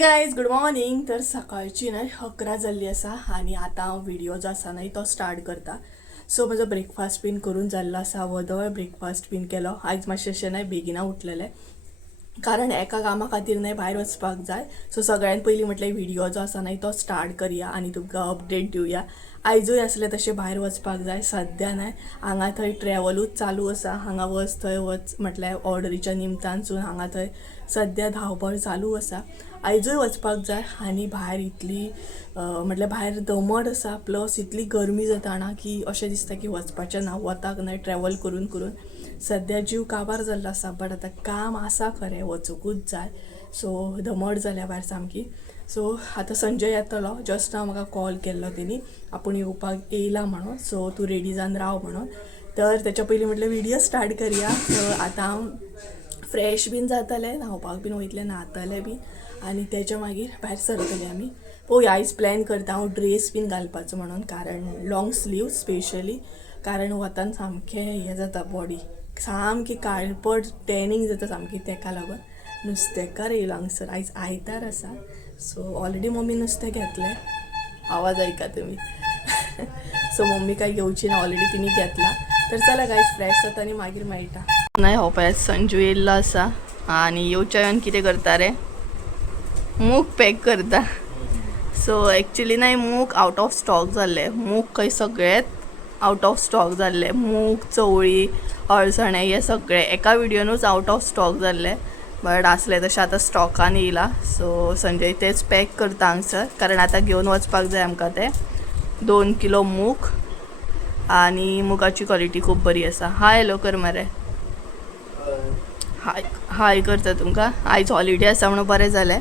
Guys good morning. तर सकाळची नाही 11 जाल्ली आसा आणि आता हांव व्हिडिओ जो आसा न्हय तो स्टार्ट करता. सो म्हजो ब्रेकफास्ट बीन करून जाल्लो आसा. वदळ ब्रेकफास्ट बीन केलो. आयज मातशें अशें न्हय बेगिना उठलेलें कारण एका कामा खातीर न्हय भायर वचपाक जाय. सो सगळ्यान पयलीं म्हटल्यार व्हिडिओ जो आसा न्हय तो स्टार्ट करया आनी तुमकां अपडेट दिवया. आयजूय आसलें तशें भायर वचपाक जाय. सद्या न्हय हांगा थंय ट्रॅवलूच चालू आसा. हांगा वच थंय वच म्हटल्यार ऑर्डरीच्या निमतानसून हांगा थंय सद्या धांवपळ चालू आसा. आयजूय वचपाक जाय आनी भायर इतली म्हटल्यार भायर दमट आसा प्लस इतली गरमी जाता ना की अशें दिसता की वचपाचें ना. वताक न्हय ट्रॅवल करून करून सद्या जीव काबार जाल्लो आसा. बट आतां काम आसा खरें वचूंकूच जाय. सो दमट जाल्या भायर सामकी. सो आतां संजय येतलो. जस्ट हांव म्हाका कॉल केल्लो तेणी आपूण येवपाक येयला म्हणून. सो तूं रेडी जावन राव म्हणून. तर तेच्या पयलीं म्हटल्यार व्हिडिओ स्टार्ट करया. सो आतां हांव फ्रेश बीन जातलें न्हांवपाक बीन वयतलें न्हातलें बीन आनी तेच्या मागीर भायर सरतलीं आमी. पळोवया आयज प्लॅन करता हांव ड्रेस बीन घालपाचो म्हणून कारण लाँग स्लीव स्पेशली कारण वतान सामकें हें जाता बॉडी सामकी काळपट टॅनिंग जाता सामकी. तेका लागून नुस्तेकार येयलो हांगसर. आयज आयतार आसा सो ऑलरेडी मम्मी नुस्तें घेतलें. आवाज ऐका तुमी. सो मम्मी काय घेवची ना ऑलरेडी तिणी घेतला. तर चला गायज फ्रेश जाता आनी मागीर मेळटा. नाही हो पळय संजू येयल्लो आसा आनी येवच्या येवन कितें करता रे मूग पॅक करता. सो एक्चुली नाही मूग आउट ऑफ स्टॉक जाल्ले. मूग खंय सगळेच आउट ऑफ स्टॉक जाल्ले. मूग चवळी अळसणे हे सगळे एका व्हिडिओनूच आउट ऑफ स्टॉक जाल्ले. बट आसले तशें आतां स्टॉकान येयला. सो संजय तेच पॅक करता हांगसर कारण आतां घेवन वचपाक जाय आमकां ते 2 किलो मूग आनी मुगाची क्वॉलिटी खूब बरी आसा. हाय हॅलो कर मरे. हाय हाय करता तुमकां. आयज हॉलिडे आसा म्हणून बरें जालें.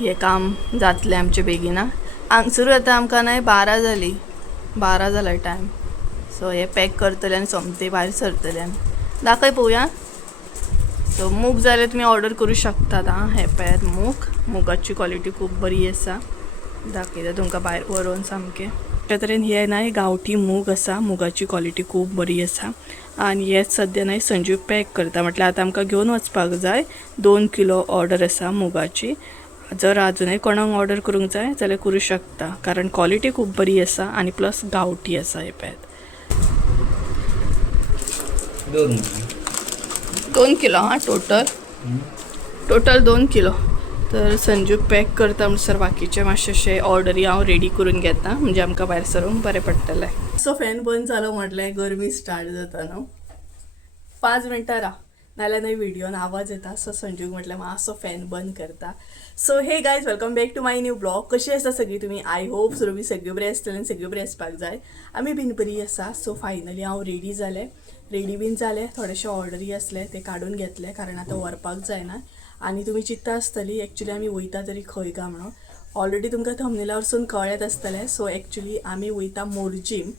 हे काम जातलें आमचें बेगिना. हांगसरूय आतां आमकां न्हय 12 जाली. 12 जाला टायम. सो हे पॅक करतले आनी सोमते भायर सरतले आमी. दाखय पळोवया. सो मूग जाल्यार तुमी ऑर्डर करूं शकतात. हे पळयात मुगाची क्वॉलिटी खूब बरी आसा. दाखयता तुमकां भायर व्हरून सामकें. अशा तरेन हे न्हय गांवठी मूग आसा. मुगाची क्वॉलिटी खूब बरी आसा आनी हेच सद्या न्हय संजू पॅक करता. म्हटल्यार आतां आमकां घेवन वचपाक जाय. 2 किलो ऑर्डर आसा मुगाची. जर आजुनूय कोणाक ऑर्डर करूंक जाय जाल्यार करूं शकता कारण क्वॉलिटी खूब बरी आसा आनी प्लस गांवठी आसा. हे पळयात 2 किलो टोटल 2 किलो. तर संजू पॅक करता म्हणसर बाकीचे मातशें ऑर्डरी हांव रेडी करून घेता म्हणजे आमकां भायर सरूंक बरें पडटलें. सो फॅन बंद जालो म्हटल्यार गरमी स्टार्ट जाता न्हू. 5 मिनटां राव नाल्यार न्हय व्हिडिओन आवाज येता. सो संजूक म्हटल्यार मातसो फॅन बंद करता. So hey guys welcome back to my new blog. कशी आसा सगळीं तुमी. आय होप तुमी सगळ्यो बरी आसतली आनी सगळ्यो बरी आसपाक जाय. आमी बीन बरी आसा. सो फायनली हांव रेडी बीन जालें. थोडेशे ऑर्डरी आसले ते काडून घेतले कारण आतां व्हरपाक जायना. आनी तुमी चिंतता आसतली एक्चुली आमी वयता तरी खंय गा म्हणून. ऑलरेडी तुमकां थंबनेला वरसून कळत आसतलें. सो एक्चुली आमी वयता मोरजीम.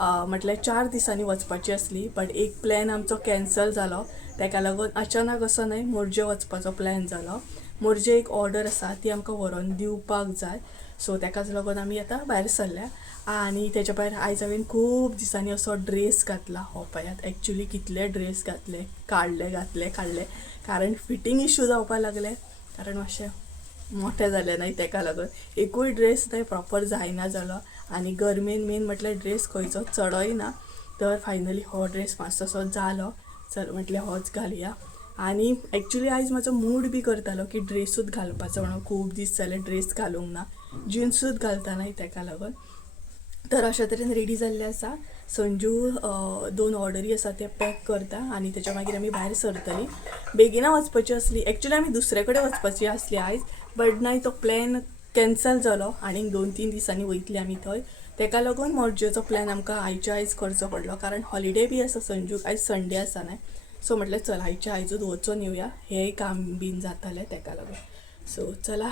म्हटल्यार 4 दिसांनी वचपाची आसली बट एक प्लॅन आमचो कॅन्सल जालो. तेका लागून अचानक असो न्हय मोरजे वचपाचो प्लॅन जालो. मोरजे एक ऑर्डर आसा ती आमकां व्हरोन दिवपाक जाय. सो तेकाच लागून आमी आतां भायर सरल्या. आनी तेच्या भायर आयज हांवें खूब दिसांनी असो ड्रेस घातला. हो पळयात एक्चुली कितले ड्रेस घातले काडले कारण फिटींग इश्यू जावपाक लागले कारण मातशें मोठे जाले न्हय तेका लागून एकूय ड्रेस न्हय प्रॉपर जायना जालो. आनी गरमेन मेन म्हटल्यार ड्रेस खंयचो चडय ना. तर फायनली हो ड्रेस मातसोसो जालो. चल म्हटल्यार होच घालया. आनी एक्चुली आयज म्हाजो मूड बी करतालो की ड्रेसूच घालपाचो म्हणून. खूब दीस जाले ड्रेस घालूंक ना. जिन्सूच घालता न्हय तेका लागून. तर अशा तरेन रेडी जाल्ले आसा. संजू 2 ऑर्डरी आसा ते पॅक करता आनी तेच्या मागीर आमी भायर सरतली. बेगिना वचपाची आसली. एक्चुली आमी दुसरे कडेन वचपाची आसली आयज बट न्हय तो प्लॅन कॅन्सल जालो आनीक 2-3 दिसांनी वयतली आमी थंय. तेका लागून मोरजेचो प्लॅन आमकां आयच्या आयज करचो पडलो कारण हॉलिडे बी आसा संजूक. आयज संडे आसा न्हय. सो म्हटल्यार चल आयच्या आयजूच वचून येवया. हेंय काम बीन जातालें तेका लागून. सो चला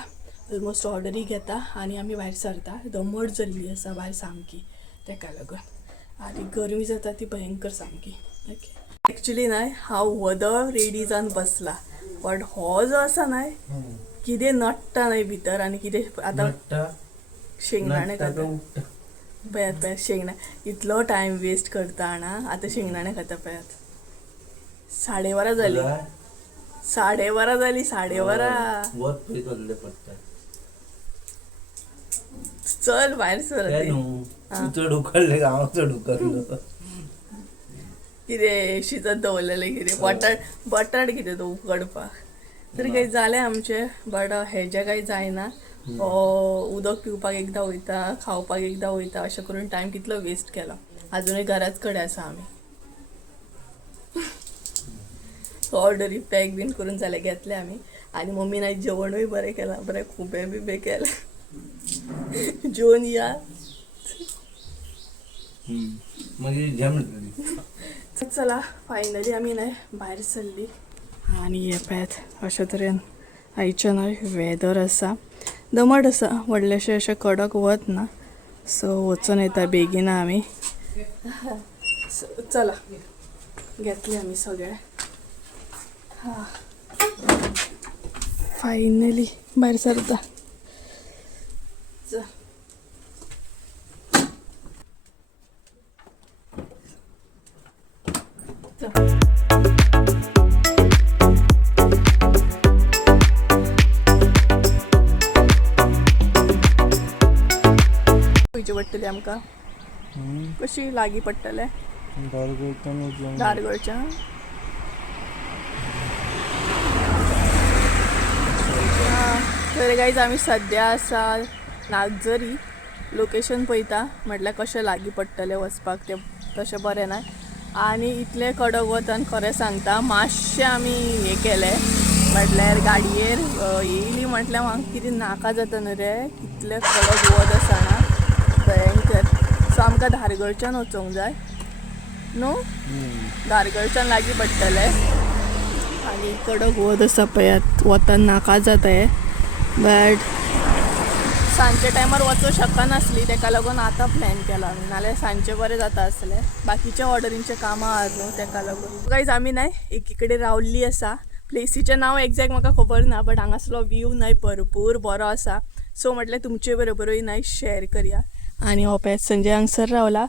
ऑलमोस्ट ऑर्डरी घेता आनी आमी भायर सरता. दमट जाल्ली आसा भायर सामकी तेका लागून. आनी गरमी जाता ती भयंकर सामकी. ओके एक्चुली न्हय हांव वदळ रेडी जावन बसला बट हो जो आसा न्हय कितें नडटा न्हय भितर आनी कितें आतां शेंगदाणे खाता. पळयात शेंगदाणे इतलो टायम वेस्ट करता ना. आतां शेंगदाणे खाता पळयात. 12:30 जाली. 12:30 झाली 12:30. वत पळय चल्ले पडटा चल भायर सर काय न्हू तू चड उकडले का हांव चड उकडलो कितें शिजत दवरलेलें कितें बटाट कितें तो उकडपाक तरी काही जालें आमचें बट हेजें काही जायना. उदक पिवपाक एकदां वयता खावपाक एकदां वयता अशें करून टायम कितलो वेस्ट केला. अजूनही घराच कडेन आसा आमी. ऑर्डरी पॅक बीन करून जाले घेतले आमी आनी मम्मीन आयज जेवणूय बरें केलां बरें खुबे बिबे केलें जेवन या मागीर घे म्हणटली. चला फायनली आमी न्हय भायर सरली आनी हे पळयात अशे तरेन आयचे न्हय वेदर आसा दमट आसा व्हडलेशें अशें कडक वत ना सो वचून येता बेगीना आमी. चला घेतले आमी सगळे. फायनली भायर सरता. खंयची पडटली आमकां कशी लागीं पडटले धारगळच्यान. तर गायज आमी सद्या आसा नागझरी लोकेशन पळयता म्हटल्यार कशें लागीं पडटलें वचपाक तें तशें बरें ना आनी इतलें कडक वत आनी खरें सांगता मातशें आमी हें केलें म्हटल्यार गाडयेर येयली म्हटल्यार म्हाका कितें नाका जाता न्हू रे कितलें कडक वत आसा ना भयंकर. सो आमकां धारगळच्यान वचोंक जाय न्हू धारगळच्यान लागीं पडटलें आनी कडक वत आसा पळयात वतान नाका जाता हें बट सांजचे टायमार वचूं शकनासली तेका लागून आतां प्लॅन केला आमी नाल्यार सांजचे बरें जाता आसलें बाकीच्या ऑर्डरींचे कामां आहात न्हू तेका लागून. गायज आमी न्हय एकी कडेन रावल्ली आसा प्लेसीचें नांव एक्झॅक्ट म्हाका खबर ना बट हांगासलो व्यू न्हय भरपूर बरो आसा सो म्हटल्यार तुमचे बरोबरूय न्हय शेअर करया. आनी हो पळयात संजय हांगसर रावला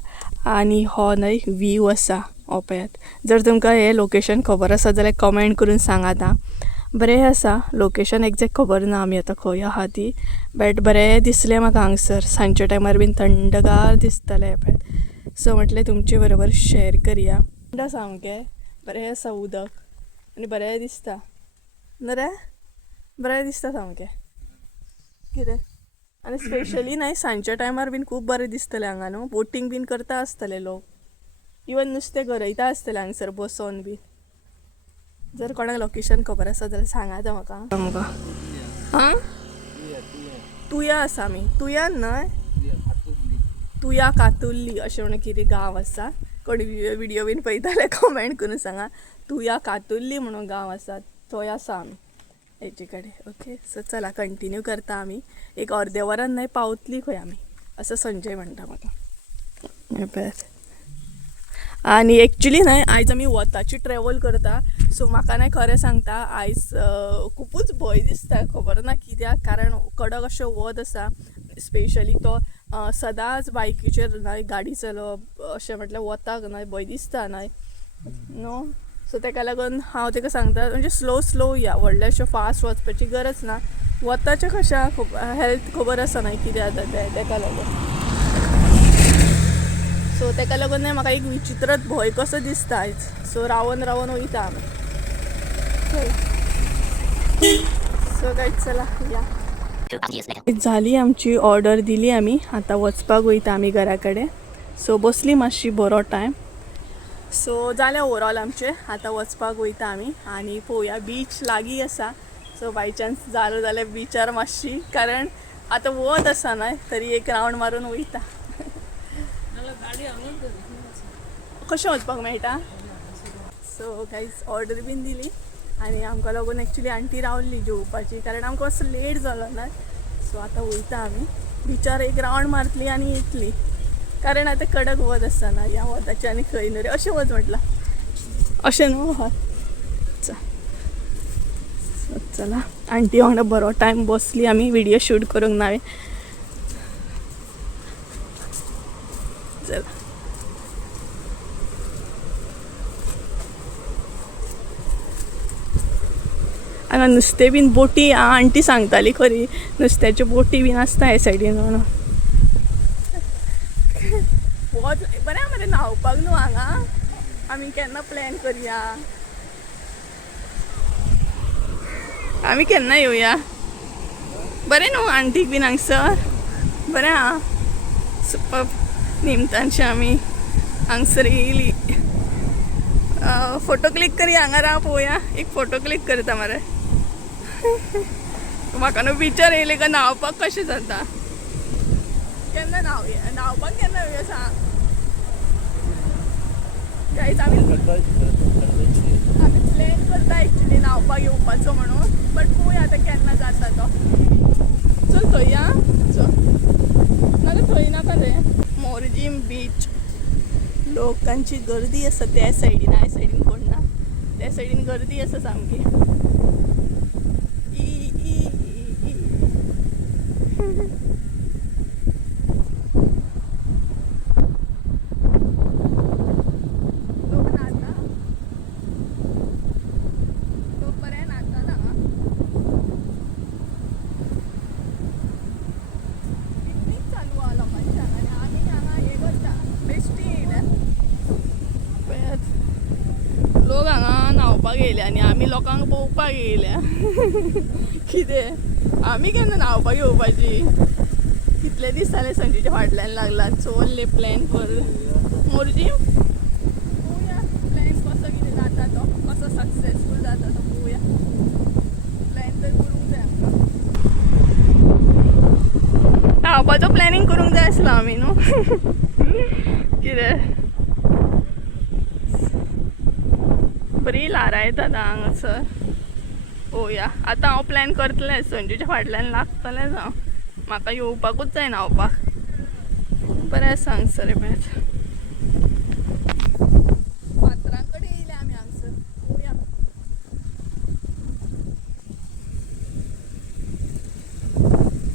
आनी हो न्हय व्यू आसा हो पळयात. जर तुमकां हें लोकेशन खबर आसा जाल्यार कमेंट करून सांगात आं. बरें आसा लोकेशन एक्झॅक्ट खबर ना आमी आतां खंय आहा ती बट बरें दिसलें म्हाका हांगसर सांजच्या टायमार बीन थंडगार दिसतलें हें पळयात सो म्हटलें तुमचे बरोबर शेअर करया. थंड सामकें बरें आसा उदक आनी बरें दिसता न्हू रे बरें दिसता सामकें कितें आनी स्पेशली न्हय सांजच्या टायमार बीन खूब बरें दिसतलें हांगा न्हू बोटींग बीन करता आसतले लोक इवन नुस्तें गरयता आसतलें हांगसर बसोन बी. जर कोणाक लोकेशन खबर आसा जाल्यार सांगात म्हाका. हां तुया आसा आमी तुयान न्हय तुया कातुल्ली अशें म्हणून कितें गांव आसा कोण विडियो बीन पळयताले कमेंट करून सांगा. तुया कातुल्ली म्हणून गांव आसा थंय आसा आमी हेचे कडेन. ओके सो चला कंटिन्यू करता आमी एक अर्दे वरान न्हय पावतली खंय आमी असं संजय म्हणटा म्हाका. आनी एक्चुली न्हय आयज आमी वताची ट्रॅवल करता सो म्हाका न्हय खरें सांगता आयज खुबूच भंय दिसता खबर ना कित्याक कारण कडक अशें वत आसा स्पेशली तो सदांच बायकीचेर न्हय गाडी चलोवप अशें म्हटल्यार वताक न्हय भंय दिसता न्हय न्हू सो तेका लागून हांव तेका सांगता म्हणजे स्लो या व्हडले अशें फास्ट वचपाची गरज ना वताचें कशें हेल्थ खबर आसा न्हय कितें जाता तें तेका लागून. सो तेका लागून न्हय म्हाका एक विचित्रच भंय कसो दिसता आयज सो रावन वयता आमी. सो गायज चला या झाली आमची ऑर्डर दिली आमी आतां वचपाक वयता आमी घरा कडेन सो बसली मातशी बरो टायम सो जालें ओवरऑल आमचें आतां वचपाक वयता आमी आनी पळोवया बीच लागीं आसा सो बाय चान्स जालो जाल्यार बिचार मातशी कारण आतां वत आसा न्हय तरी एक रावंड मारून वयता. कशें वचपाक मेळटा. सो गायज ऑर्डर बीन दिली आनी आमकां लागून एक्चुली आंटी रावल्ली जेवपाची कारण आमकां असो लेट जालो ना सो आतां वयता आमी बिचार एक रावंड मारतली आनी येतली कारण आतां कडक वत आसता ना ह्या वताचें आनी खंय न्हू रे अशें वच म्हटलां अशें न्हू. चला आंटी वांगडा बरो टायम बसली आमी व्हिडियो शूट करूंक ना चला. हांगा नुस्तें बीन बोटी आंटी सांगताली खरी नुस्त्याच्यो बोटी बीन आसता हे सायडीन म्हणून बरें मरे न्हांवपाक न्हू हांगा आमी केन्ना प्लॅन करया आमी केन्ना येवया बरें न्हू आंटीक बीन हांगसर बरें आहा सुपर निमतानशें आमी हांगसर येयली फोटो क्लिक करी हांगा राव पळोवया एक फोटो क्लिक करता मरे म्हाका न्हू बिचार येयले का न्हांवपाक कशें जाता केन्ना न्हांवपाक केन्ना येवया सांग गायज आमी प्लॅन करता एक्चुली न्हांवपाक येवपाचो म्हणून बट पळोवया आतां केन्ना जाता तो चल थंय या चल नाका थंय नाका रे मोरजीम बीच लोकांची गर्दी आसा त्या सायडीन ह्या सायडीन कोण ना त्या सायडीन गर्दी आसा सामकी लोक नाचता लोक बरें नाचतात हांगा पिकनीक चालू आहा लोकांची हांगा आनी आमी हांगा हे करता बेश्टी येयल्या लोक हांगा न्हांवपाक येयले आनी आमी लोकांक पळोवपाक येयल्या कितें आमी केन्ना न्हांवपाक येवपाची कितले दीस जाले संजीच्या फाटल्यान लागला चोरले प्लॅन कर मोरजी पळोवया प्लॅन कसो कितें जाता तो कसो सक्सेसफूल जाता तो पळोवया प्लॅन तर करूंक जाय आमकां न्हांवपाचो प्लॅनिंग करूंक जाय आसलो आमी न्हू कितें बरी ल्हारां येतात हांगासर पळोवया आतां हांव प्लॅन करतलें संजूच्या फाटल्यान लागतलेंच हांव म्हाका येवपाकूच जाय न्हांवपाक बरें सांग सर मॅच फातरां कडेन येयले आमी हांगसर पळोवया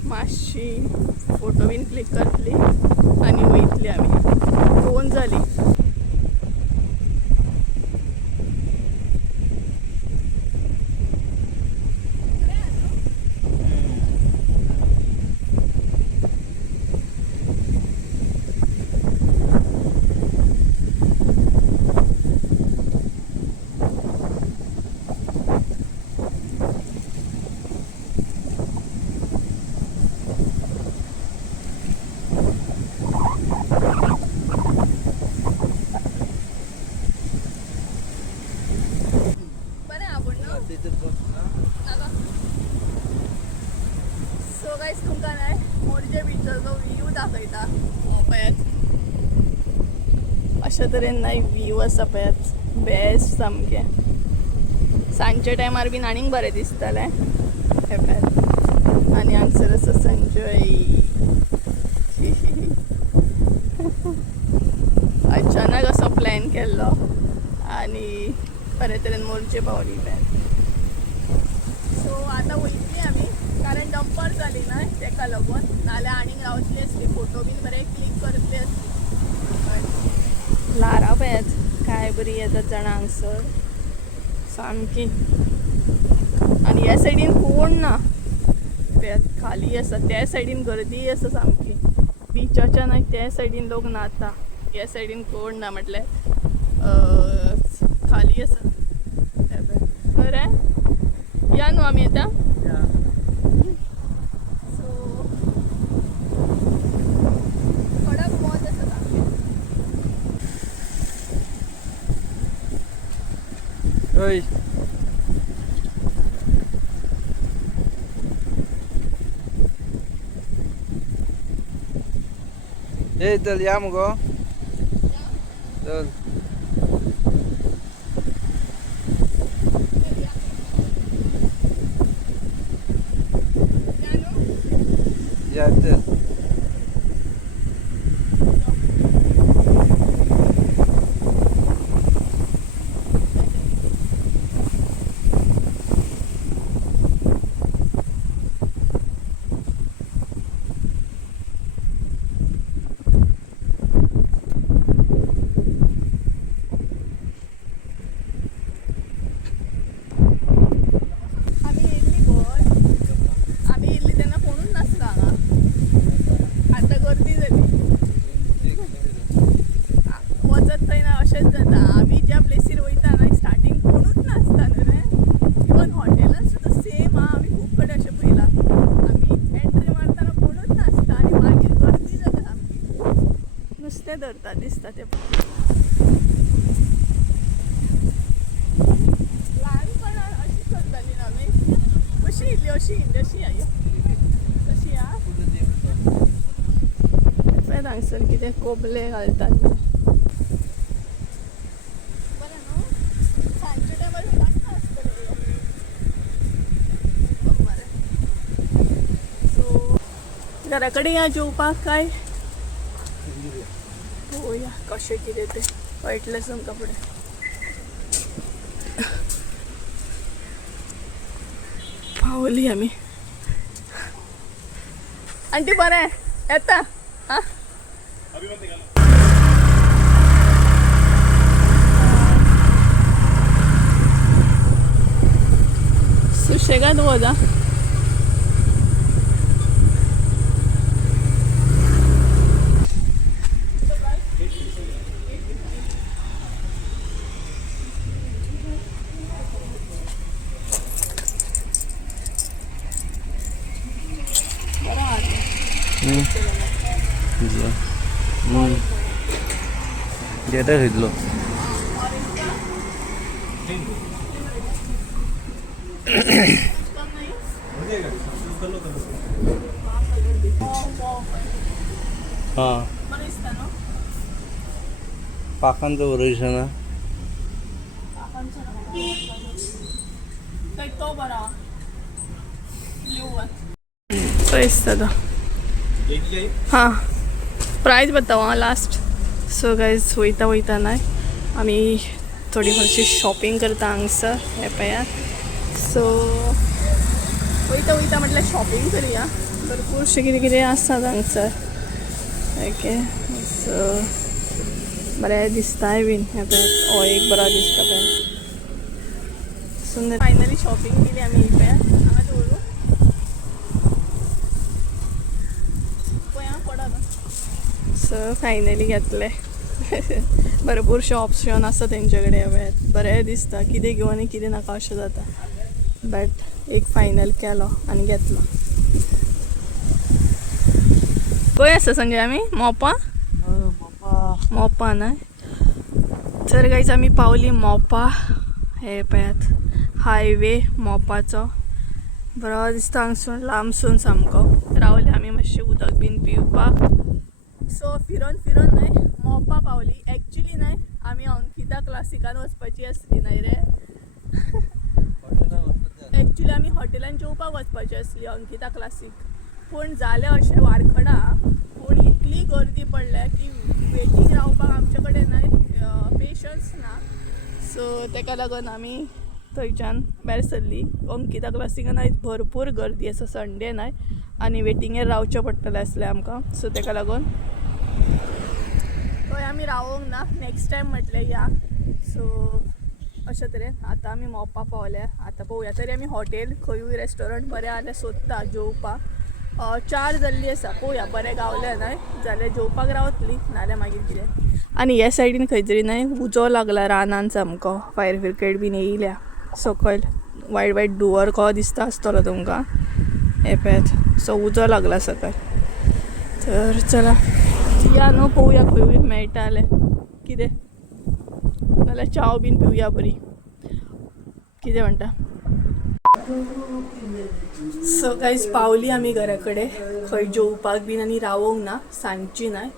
मातशी फोटो बीन क्लिक करतली आनी वयतली आमी 2 जाली सो गायज तुमकां न्हय मोरजे बिचाचो व्यू दाखयता पळयात अशा तरेन न्हय व्यू आसा पळयात बेस्ट सामकें सांजच्या टायमार बीन आनीक बरें दिसतलें हे पळयात आनी हांगसर आसा संजय अचानक असो प्लॅन केल्लो आनी बरे तरेन मोरजे पावली पळयात सो आतां वयतली आमी कारण डंपर जाली ना तेका लागून नाल्यार आनीक रावतली आसली फोटो बीन बरे क्लिक करतली आसली ल्हारां पळयात काय बरी येतात जाणां हांगसर सामकी आनी ह्या सायडीन कोण ना पळयात खाली आसा त्या सायडीन गर्दी आसा सामकी बिचाच्या न्हय त्या सायडीन लोक नाता ह्या सायडीन कोण ना म्हटल्यार खाली आसा बरें या न्हू आमी आतां सो कडक वत आसा सामकें ओय ए चल या मगो चल या चल धरता दिसता ते लहानपणात अशीच करताली ना आम्ही कशी इल्ली अशी इंडी अशी आहे कशी या हांगसर कितें कोबले घालतात बरं न्हू सांजच्या टायमार नाका आसतलें सो घरा कडेन या जेवपाक काय पळोवया कशें कितें तें कळटलें तुमकां फुडें पावली आमी आंटी बरें येता आं सुशेगाद वजा गेटा घेतलो हा पाकांचं वरयशा ना तो बरा तो हां प्रायस बतावा लास्ट सो गायज वयता नाही आम्ही थोडी मातशी शॉपिंग करता हांगसर हे पळयात सो वयता म्हटल्यार शॉपिंग करुया भरपूरशें कितें कितें आसात हांगसर ओके सो बरें दिसताय बीन हे पळयात हो एक बरा दिसता पळयात सुंदर फायनली शॉपिंग केली आमी ही पळयात हांगा दवरूं सो फायनली घेतले भरपूरशे ऑप्शन आसा तेंचे कडेन वेळात बरें दिसता कितें घेवं आनी कितें नाका अशें जाता बट एक फायनल केलो आनी घेतलो खंय आसा संजय आमी मोपा मोपा न्हय तर गायज आमी पावली मोपा हे पळयात हायवे मोपाचो बरो दिसता हांगसून लांबसून सामको रावले आमी मातशें उदक बीन पिवपाक सो फिरोन न्हय मोपा पावली एक्चुली न्हय आमी अंकिता क्लासिकान वचपाची आसली न्हय रे एक्चुली आमी हॉटेलान जेवपाक वचपाची आसली अंकिता क्लासीक पूण जालें अशें वारखडा पूण इतली गर्दी पडल्या की वेटींग रावपाक आमचे कडेन न्हय पेशन्स ना सो तेका लागून आमी थंयच्यान भायर सरली अंकिता क्लासिकान आयज भरपूर गर्दी आसा संडे न्हय आनी वेटिंगेर रावचें पडटलें आसलें आमकां सो तेका लागून थंय आमी रावोंक ना नेक्स्ट टायम म्हटलें या सो अशे तरेन आतां आमी मोपा पावल्या आतां पळोवया तरी आमी हॉटेल खंयूय रेस्टॉरंट बरें जाल्यार सोदता जेवपाक 4 जाल्ली आसा पळोवया बरें गावलें न्हय जाल्यार जेवपाक रावतली नाल्यार मागीर कितें आनी ह्या सायडीन खंय तरी न्हय उजो लागला रानान सामको फायर ब्रिगेड बीन येयल्या सकयल वायट वायट धुंवर कहो दिसता आसतलो तुमकां हे पळयात सो उजो लागला सकयल तर चला या न्हू पळोवया खंयूय मेळटा जाल्यार कितें नाल्यार चाव बीन पिवया बरी कितें म्हणटा सो गायज पावली आमी घरा कडेन खंय जेवपाक बीन आनी रावोंक ना सांजची न्हय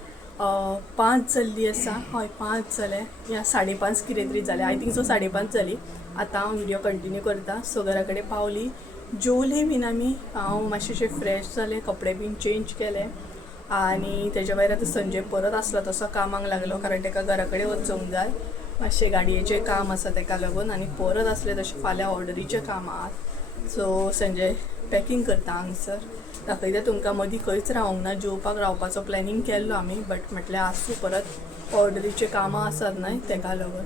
5 जाल्ली आसा हय 5 जाले या 5:30 कितें तरी जालें आय थिंक सो 5:30 जाली आतां हांव व्हिडिओ कंटिन्यू करता सो घरा कडेन पावली जेवली बीन आमी हांव मातशें फ्रेश जालें कपडे बीन चेंज केले आनी तेज्या भायर आतां संजय परत आसलो तसो कामाक लागलो कारण ताका घरा कडेन वचूंक जाय मातशें गाडयेचें काम आसा ताका लागून आनी परत आसलें तशें फाल्यां ऑर्डरीचें काम आहात सो संजय पॅकिंग करता हांगसर दाखयता तुमकां मदीं खंयच रावंक ना जेवपाक रावपाचो प्लॅनिंग केल्लो आमी बट म्हटल्यार आसूं परत ऑर्डरीचें कामां आसात न्हय ताका लागून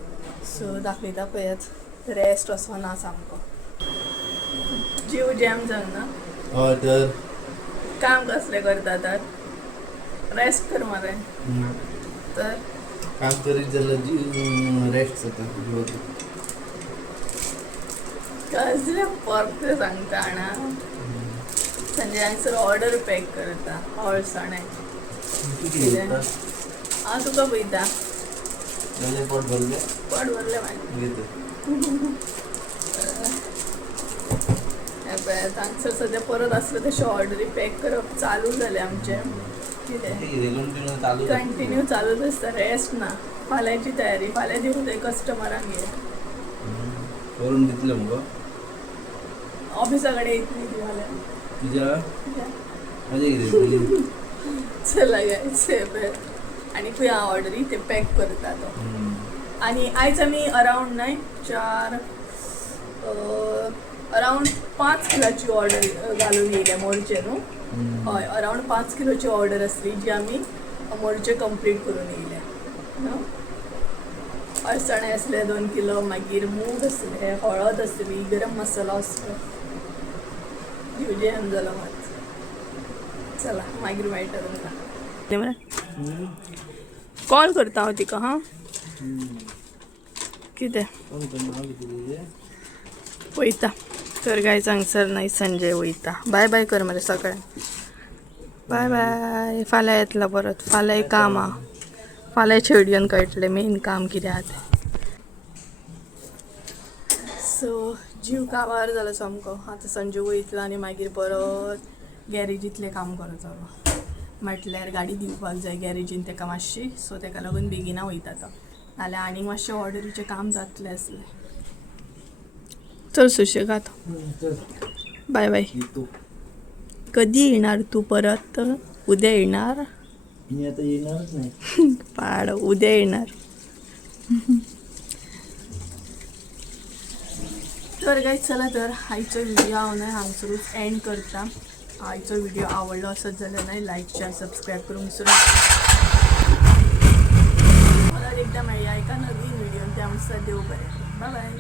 सो दाखयता पळयात रेस्ट असो ना सामको जीव जॅम जावंक ना हय तर काम कसलें करता तर रेस्ट कर मरे तर काम करीत जाल्यार रेस्ट जाता कसलें परते सांगता आणा संजय हांगसर ऑर्डर पॅक करता अळसाणे हा तुका पळयता म्हणजे पोट भरले पड भरले माहिती घेतो तांचं सध्या परत असलं तशा ऑर्डरी पॅक करप चालू झाले आमचे कितें कंटिन्यू चालू कंटिन्यू चालूच असता रेस्ट ना फाल्यांची तयारी फाल्यां दिवं ते कस्टमरांक घे करून घेतलं मग ऑफिसा कडेन येतली ती फाल्यां तुझ्या मजा किती चला गायचे आणि खंय हांव ऑर्डरी ते पॅक करता तो आणि आयज आमी अरावंड नाही 4 5 किलोची ऑर्डर घालून येयल्या मोरचे न्हू हय अरावंड 5 किलोची ऑर्डर आसली जी आमी मोरचे कंप्लीट करून येयल्या न्हू अळसाणे असले 2 किलो मागीर मूग असले हळद आसली गरम मसाला आसलो दिवजेन जालो मात चला मागीर मेळटा तुमकां कॉल करता हांव तिका हां कितें वयता तर काय सांगसर नाही संजय वयता बाय बाय कर मरे सकाळी बाय बाय फाल्यां येतलो परत फाल्यां काम हा फाल्यां शेड्यूल कळटलें मेन काम कितें आहा तें सो जीव काबार जालो सामको आतां संजय वयतलो आनी मागीर परत गॅरेजींतलें काम करत जालो म्हटल्यार गाडी दिवपाक जाय गॅरेजीन ताका मातशी सो ताका लागून बेगिना वयता तो नाल्यार आनीक मातशें ऑर्डरीचें काम जातलें आसलें चल सुशेगाद बाय बाय कधी येणार तू परत उद्या येणार मी आता येणारच नाही पाड उद्या येणार तर काय चला तर आयचो व्हिडिओ हांव न्हय हांगसरूच एंड करता आयचो व्हिडिओ आवडलो आसत जाल्यार न्हय लायक शेअर सबस्क्राईब करूंक विसरू परत एकदा मेळया एका नवीन व्हिडिओन त्या दिवस देव बरें बाय बाय